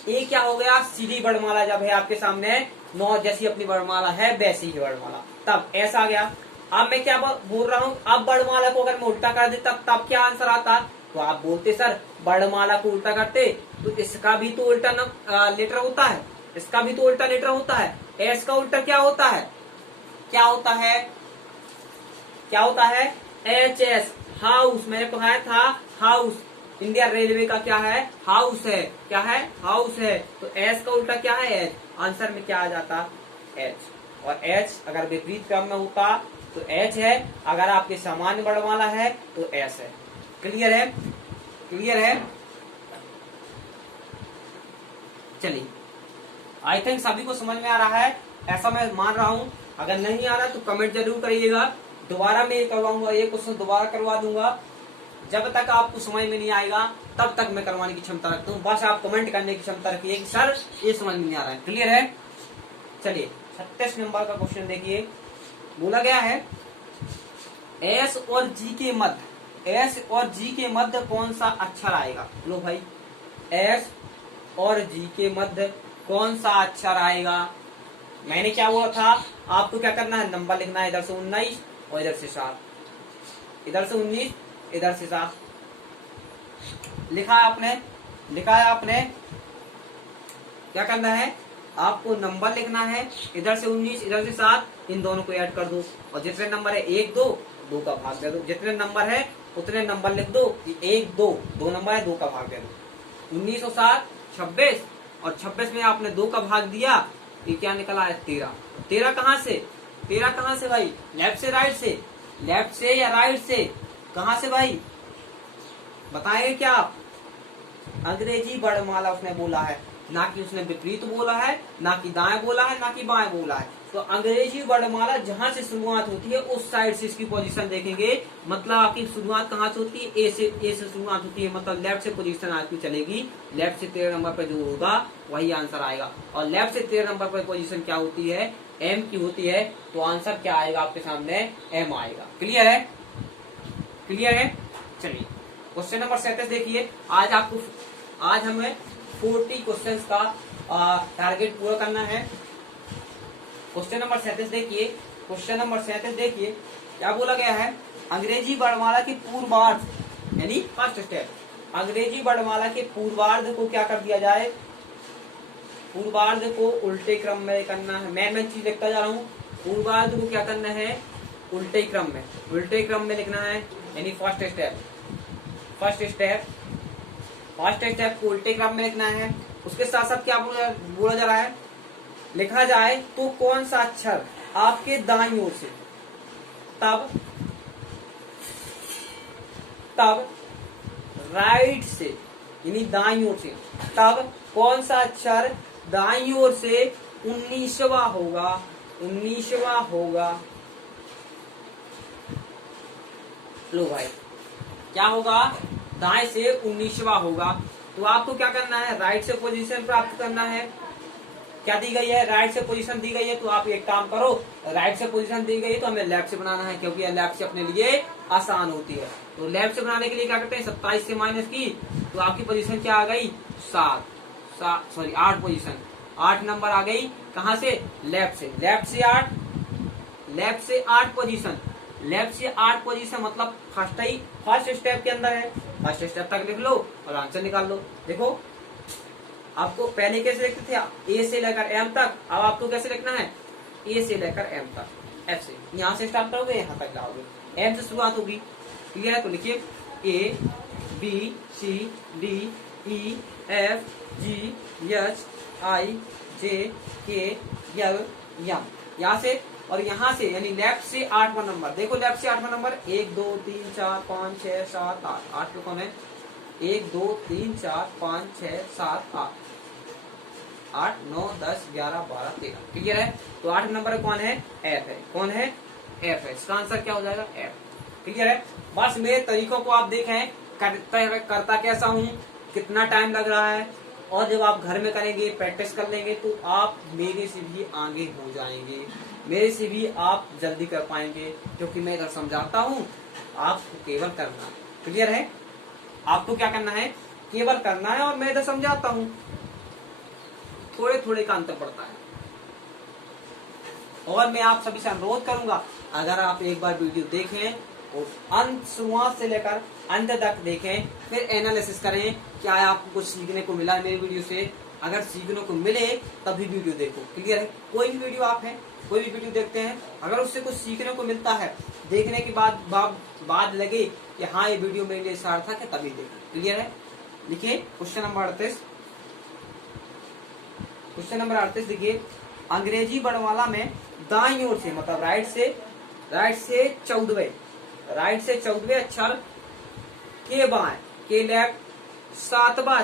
ये क्या हो गया, सीधी वर्णमाला जब है आपके सामने, 9 जैसी अपनी वर्णमाला है वैसी ही वर्णमाला, तब एस आ गया। अब मैं क्या बोल रहा हूँ, अब वर्णमाला को अगर मैं उल्टा कर देता तब क्या आंसर आता। तो आप बोलते सर वर्णमाला को उल्टा करते तो इसका भी तो उल्टा लेटर होता है, इसका भी तो उल्टा लेटर होता है। एस का उल्टा क्या होता है, क्या होता है, क्या होता है, एच एस, हाउस। मैंने पढ़ाया था हाउस, इंडियन रेलवे का क्या है, हाउस है। क्या है, हाउस है। तो एस का उल्टा क्या है, एच। आंसर में क्या आ जाता, एच। और एच अगर विपरीत क्रम में होता तो एच है, अगर आपके सामान्य वर्णमाला है तो एस है। क्लियर है? क्लियर है? चलिए, आई थिंक सभी को समझ में आ रहा है, ऐसा मैं मान रहा हूं। अगर नहीं आ रहा तो कमेंट जरूर करिएगा, दोबारा मैं करवाऊंगा, ये क्वेश्चन दोबारा करवा दूंगा। जब तक आपको समझ में नहीं आएगा तब तक मैं करवाने की क्षमता रखता हूँ। बस आप कमेंट करने की क्षमता रखिए कि सर ये समझ में नहीं आ रहा है। क्लियर है? चलिए, 36 नंबर का क्वेश्चन देखिए। बोला गया है एस और जी के मध्य, एस और जी के मध्य कौन सा अक्षर आएगा। लो भाई, एस और जी के मध्य कौन सा अक्षर आएगा। मैंने क्या बोला था, आपको क्या करना है, नंबर लिखना है, इधर से 19 और इधर से 7, इधर से 19 इधर से 7। लिखा है आपने, लिखा है आपने। क्या करना है, आपको नंबर लिखना है, इधर से 19 इधर से 7, इन दोनों को ऐड कर दो और जितने नंबर है 1 2 2 का भाग दे दो। जितने नंबर है उतने नंबर लिख दो, 1 2 2 नंबर है, 2 का भाग दे दो। 19 और 7 26, और 26 में आपने 2 का भाग दिया, ये क्या निकला है, 13। 13 कहाँ से, 13 कहाँ से भाई, लेफ्ट से राइट से, लेफ्ट से या राइट से, कहाँ से भाई बताएंगे क्या आप। अंग्रेजी वर्णमाला उसने बोला है, ना कि उसने विपरीत बोला है, ना कि दाएं बोला है, ना कि बाएं बोला है। तो अंग्रेजी वर्णमाला जहां से शुरुआत होती है उस साइड से इसकी पोजीशन देखेंगे। मतलब आपकी शुरुआत कहाँ से होती है, ए से शुरुआत होती है, मतलब लेफ्ट से पोजीशन आपकी चलेगी। लेफ्ट से 13 नंबर पर जो होगा वही आंसर आएगा। और लेफ्ट से 13 नंबर पर पोजीशन क्या होती है, एम की होती है। तो आंसर क्या आएगा आपके सामने, एम आएगा। क्लियर है? क्लियर है? चलिए, क्वेश्चन नंबर 37 देखिए। आज हमें 40 क्वेश्चंस का टारगेट पूरा करना है। क्वेश्चन नंबर 37 देखिए। क्वेश्चन नंबर 37 देखिए, क्या बोला गया है, अंग्रेजी वर्णमाला के पूर्वार्ध यानी फर्स्ट स्टेप, अंग्रेजी वर्णमाला के पूर्वार्ध को क्या कर दिया जाए, पूर्वार्ध को उल्टे क्रम में करना है। मैं चीज लिखता जा रहा हूँ, पूर्वार्ध को क्या करना है, उल्टे क्रम में, उल्टे क्रम में लिखना है। यानी फर्स्ट स्टेप, फर्स्ट स्टेप को उल्टे क्रम में लिखना है। उसके साथ साथ क्या बोला जा रहा है, लिखा जाए तो कौन सा अक्षर आपके दाईं ओर से, तब राइट से यानी दाईं ओर से, तब कौन सा अक्षर दाईं ओर से 19वां होगा, 19वां होगा। लो भाई, क्या होगा, दाएं से 19वां होगा। तो आपको क्या करना है, राइट से पोजीशन प्राप्त करना है। क्या दी गई है, राइट से पोजीशन दी गई है, तो आप एक काम करो, राइट से पोजीशन दी गई है तो हमें लेफ्ट से बनाना है, क्योंकि लेफ्ट से अपने लिए आसान होती है। तो लेफ्ट से बनाने के लिए क्या करते हैं, 27 से माइनस की, तो आपकी पोजीशन क्या आ गई, 8 पोजीशन, 8 नंबर आ गई। कहां से, लेफ्ट से, लेफ्ट से 8 पोजीशन, लेफ्ट से 8 पोजीशन मतलब फर्स्ट स्टेप के अंदर है। फर्स्ट स्टेप तक लिख लो और आंसर निकाल लो। देखो आपको पहले कैसे लिखते थे, ए से लेकर एम तक, अब आपको कैसे लिखना है, ए से लेकर एम तक, एफ से यहाँ से स्टार्ट करोगे यहाँ तक जाओगे, एम से शुरुआत होगी। क्लियर है? तो लिखिए A B C D E F G H I J K L M, यहाँ से और यहाँ से यानी लेफ्ट से 8वां नंबर। देखो लेफ्ट से 8वां नंबर 1 2 3 4 5 6 7 8, 8 पे कौन है, 1 2 3 4 5 6 7 8, 8 9 10 11 12 13। क्लियर है? तो 8 नंबर कौन है, एफ है। कौन है, एफ है। इसका आंसर क्या हो जाएगा, एफ। क्लियर है? बस मेरे तरीकों को आप देखें, करता कैसा हूँ, कितना टाइम लग रहा है, और जब आप घर में करेंगे प्रैक्टिस कर लेंगे तो आप मेरे से भी आगे हो जाएंगे, मेरे से भी आप जल्दी कर पाएंगे, क्योंकि मैं इधर समझाता हूँ, आपको केवल करना है। क्लियर है? आपको क्या करना है, केवल करना है, और मैं इधर समझाता हूँ, थोड़े थोड़े का अंतर पड़ता है। और मैं आप सभी से अनुरोध करूंगा, अगर आप एक बार वीडियो देखें और अंत शुरुआत से लेकर अंत तक देखें, फिर एनालिसिस करें क्या आपको कुछ सीखने को मिला मेरी वीडियो से। अगर सीखने को मिले तभी वीडियो देखो। क्लियर है? कोई भी वीडियो आप है, कोई भी वीडियो देखते हैं, अगर उससे कुछ सीखने को मिलता है, देखने के बाद लगे कि हाँ ये वीडियो मेरे लिए सार्थक है, तभी देखो। क्लियर है? लिखिए क्वेश्चन नंबर 38। क्वेश्चन नंबर 38 देखिए, अंग्रेजी वर्णमाला में दाईं ओर से मतलब राइट से 14वें अक्षर के बाएं, के लेफ्ट 7वां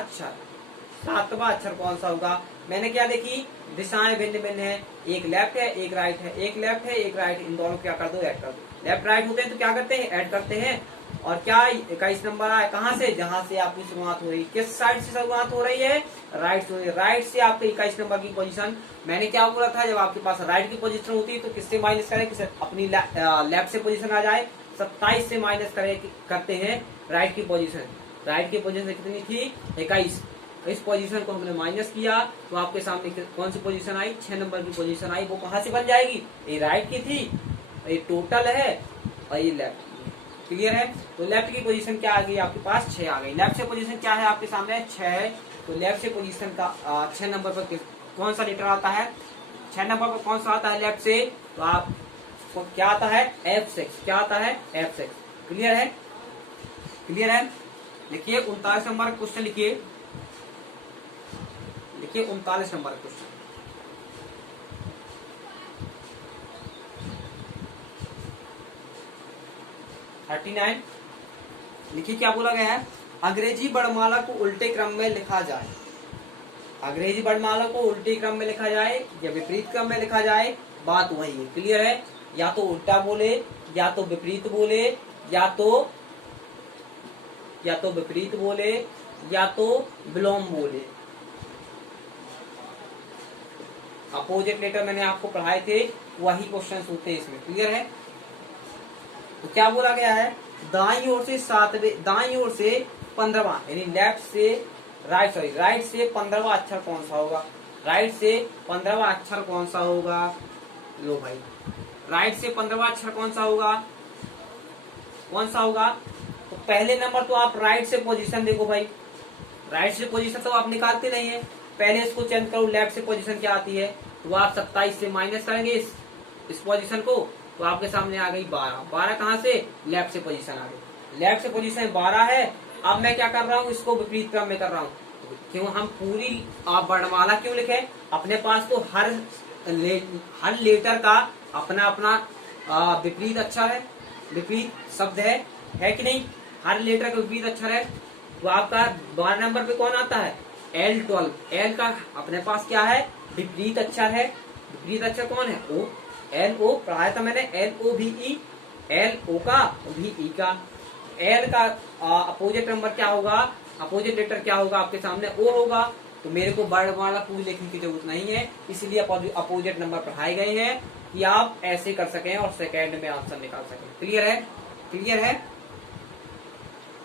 अक्षर कौन सा होगा। मैंने क्या देखी, दिशाएं भिन्न भिन्न है, एक लेफ्ट है एक राइट है, एक लेफ्ट है एक राइट, इन दोनों क्या कर दो, ऐड कर दो। लेफ्ट राइट होते हैं तो क्या करते हैं, ऐड करते हैं। और क्या 21 नंबर आया कहाँ से, जहां से आपकी शुरुआत हो रही, किस साइड से शुरुआत हो रही है, राइट से। राइट से आपके 21 नंबर की पोजीशन, मैंने क्या बोला था, जब आपके पास राइट की पोजीशन होती है तो किससे माइनस करें, अपनी लेफ्ट से पोजीशन आ जाए, 27 से माइनस करते हैं राइट की पोजीशन। राइट की पोजीशन कितनी थी, 21। इस पोजीशन को हमने माइनस किया तो आपके सामने कौन सी पोजीशन आई, 6 नंबर की पोजीशन आई। वो कहाँ से बन जाएगी, ये राइट की थी, ये टोटल है और ये लेफ्ट। क्लियर है? तो लेफ्ट की पोजीशन क्या आ गई आपके पास, 6 आ गई। लेफ्ट से पोजीशन क्या है आपके सामने, 6 है। तो लेफ्ट से पोजीशन का 6 नंबर पर कौन सा लेटर आता है, 6 नंबर पर कौन सा आता है लेफ्ट से, तो आप क्या आता है, F6। क्या आता है, F6। क्लियर है? क्लियर है? लिखिए 39 नंबर क्वेश्चन लिखिए 39 नंबर क्वेश्चन। लिखिए क्या बोला गया है, अंग्रेजी वर्णमाला को उल्टे क्रम में लिखा जाए। अंग्रेजी वर्णमाला को उल्टे क्रम में लिखा जाए या विपरीत क्रम में लिखा जाए, बात वही है। क्लियर है? या तो उल्टा बोले, या तो विपरीत बोले, या तो विपरीत बोले, या तो विलोम बोले। अपोजिट लेटर मैंने आपको पढ़ाए थे, वही क्वेश्चन होते हैं इसमें। क्लियर है? तो क्या बोला गया है, दाईं ओर से 15वां यानी राइट से 15वां अक्षर कौन सा होगा, राइट से 15वां अक्षर कौन सा होगा, लो भाई राइट से 15वां अक्षर कौन सा होगा। तो पहले नंबर तो आप राइट से पोजीशन देखो भाई, राइट से पोजीशन तो आप निकालते नहीं है, पहले इसको चेंज करो। लेफ्ट से पोजीशन क्या आती है, तो आप 27 से माइनस करेंगे इस पोजीशन को, तो आपके सामने आ गई 12। 12 कहाँ से, लेफ्ट से पोजीशन आ गई। लेफ्ट से पोजीशन 12 है। अब मैं क्या कर रहा हूँ, इसको विपरीत क्रम में कर रहा हूँ। क्यों हम पूरी वर्णमाला क्यों लिखे, अपने पास तो हर लेटर का अपना अपना विपरीत अक्षर है, विपरीत शब्द है कि नहीं, हर लेटर का विपरीत अक्षर है। तो आपका 12 नंबर पे कौन आता है, L12। L का अपने पास क्या है, विपरीत अक्षर है। विपरीत अक्षर कौन है, O। LO पढ़ाया था मैंने, LOVE, LO का VE का। L का अपोजिट नंबर क्या होगा, अपोजिट लेटर क्या होगा आपके सामने, O होगा। तो मेरे को वर्णमाला पूरी लिखने की जरूरत नहीं है, इसलिए अपोजिट नंबर पढ़ाए गए हैं कि आप ऐसे कर सकें और सेकेंड में आंसर निकाल सकें। क्लियर है? क्लियर है?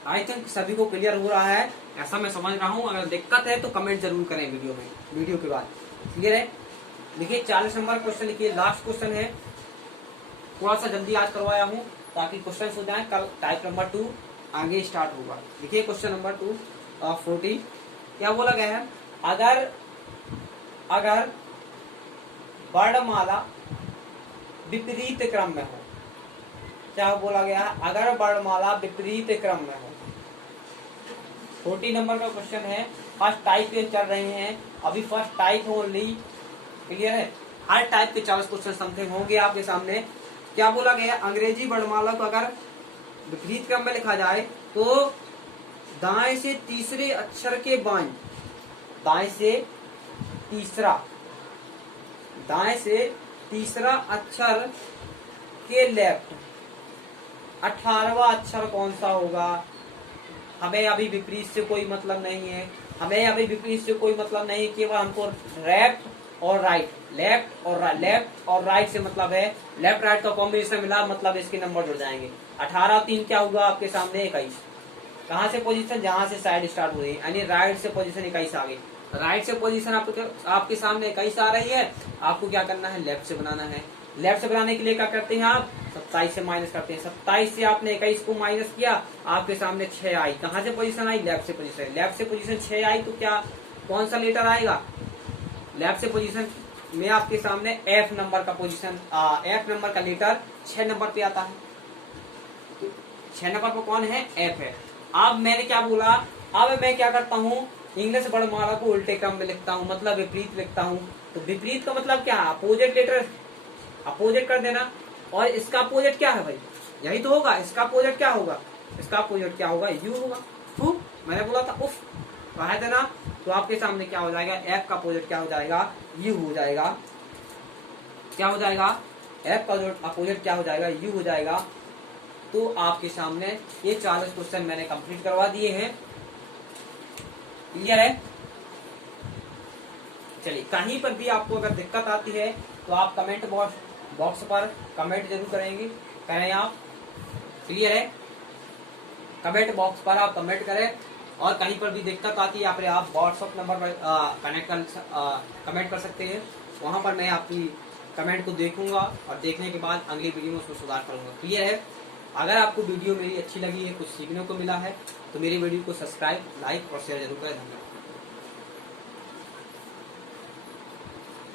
आई थिंक सभी को क्लियर हो रहा है, ऐसा मैं समझ रहा हूँ। अगर दिक्कत है तो कमेंट जरूर करें वीडियो के बाद। क्लियर है? देखिए 40 नंबर क्वेश्चन लिखिए, लास्ट क्वेश्चन है, थोड़ा सा जल्दी आज करवाया हूँ ताकि क्वेश्चन हो जाए। कल टाइप नंबर 2 आगे स्टार्ट होगा। देखिए क्वेश्चन नंबर 2 ऑफ 40 क्या बोला गया है, अगर वर्णमाला विपरीत क्रम में हो। क्या बोला गया है, अगर वर्णमाला विपरीत क्रम में हो। 40 नंबर का क्वेश्चन है, फर्स्ट टाइप के चल रहे हैं अभी, फर्स्ट टाइप ओनली, क्लियर है। हर टाइप के 40 क्वेश्चन समथिंग होंगे आपके सामने। क्या बोला गया, अंग्रेजी वर्णमाला को अगर विपरीत क्रम में लिखा जाए तो दाएं से तीसरे अक्षर के बाएं, दाएं से तीसरा अक्षर के लेफ्ट 18वां अक्षर कौन सा होगा। हमें अभी विपरीत से कोई मतलब नहीं है, केवल हमको लेफ्ट और राइट, लेफ्ट और राइट से मतलब है। लेफ्ट राइट का कॉम्बिनेशन मिला, मतलब इसके नंबर जुड़ जाएंगे। 18 3 क्या होगा आपके सामने 21। कहाँ से पोजीशन, जहां से साइड स्टार्ट हो रही है, यानी राइट से पोजीशन 21 आ गई। राइट से पोजीशन आपके सामने 21 आ रही है, आपको क्या करना है, लेफ्ट से बनाना है। लेफ्ट से बनाने के लिए क्या करते हैं आप, 27 से माइनस करते हैं। 27 से आपने 21 को माइनस किया, आपके सामने 6 आई। कहाँ से पोजीशन आई, लेफ्ट से पोजीशन। लेफ्ट से पोजीशन 6 आई तो क्या, कौन सा लेटर आएगा, लेफ्ट से पोजीशन में आपके सामने एफ नंबर का पोजीशन, एफ नंबर का लेटर 6 नंबर पे आता है। 6 नंबर पर कौन है, एफ है। अब मैंने क्या बोला, अब मैं क्या करता हूँ, इंग्लिश वर्णमाला को उल्टे क्रम में लिखता हूँ, मतलब विपरीत लिखता हूँ। तो विपरीत का मतलब क्या, अपोजिट लेटर, अपोजिट कर देना। और इसका अपोजिट क्या है भाई, यही तो होगा। इसका अपोजिट क्या होगा, यू होगा। मैंने बोला था उफ, कहा देना। तो आपके सामने क्या हो जाएगा, एफ का अपोजिट क्या हो जाएगा, यू हो जाएगा। क्या हो जाएगा, एफ का अपोजिट क्या हो जाएगा, यू हो जाएगा। तो आपके सामने ये 40 क्वेश्चन मैंने कंप्लीट करवा दिए हैं, क्लियर है। चलिए, कहीं पर भी आपको अगर दिक्कत आती है तो आप कमेंट बॉक्स पर कमेंट जरूर करें आप, क्लियर है। कमेंट बॉक्स पर आप कमेंट करें, और कहीं पर भी दिक्कत आती है यहाँ पर आप व्हाट्सएप नंबर पर कमेंट कर सकते हैं। वहां पर मैं आपकी कमेंट को देखूंगा और देखने के बाद अगली वीडियो में उसमें सुधार करूंगा, क्लियर है। अगर आपको वीडियो मेरी अच्छी लगी है, कुछ सीखने को मिला है, तो मेरी वीडियो को सब्सक्राइब, लाइक और शेयर जरूर करें। धन्यवाद।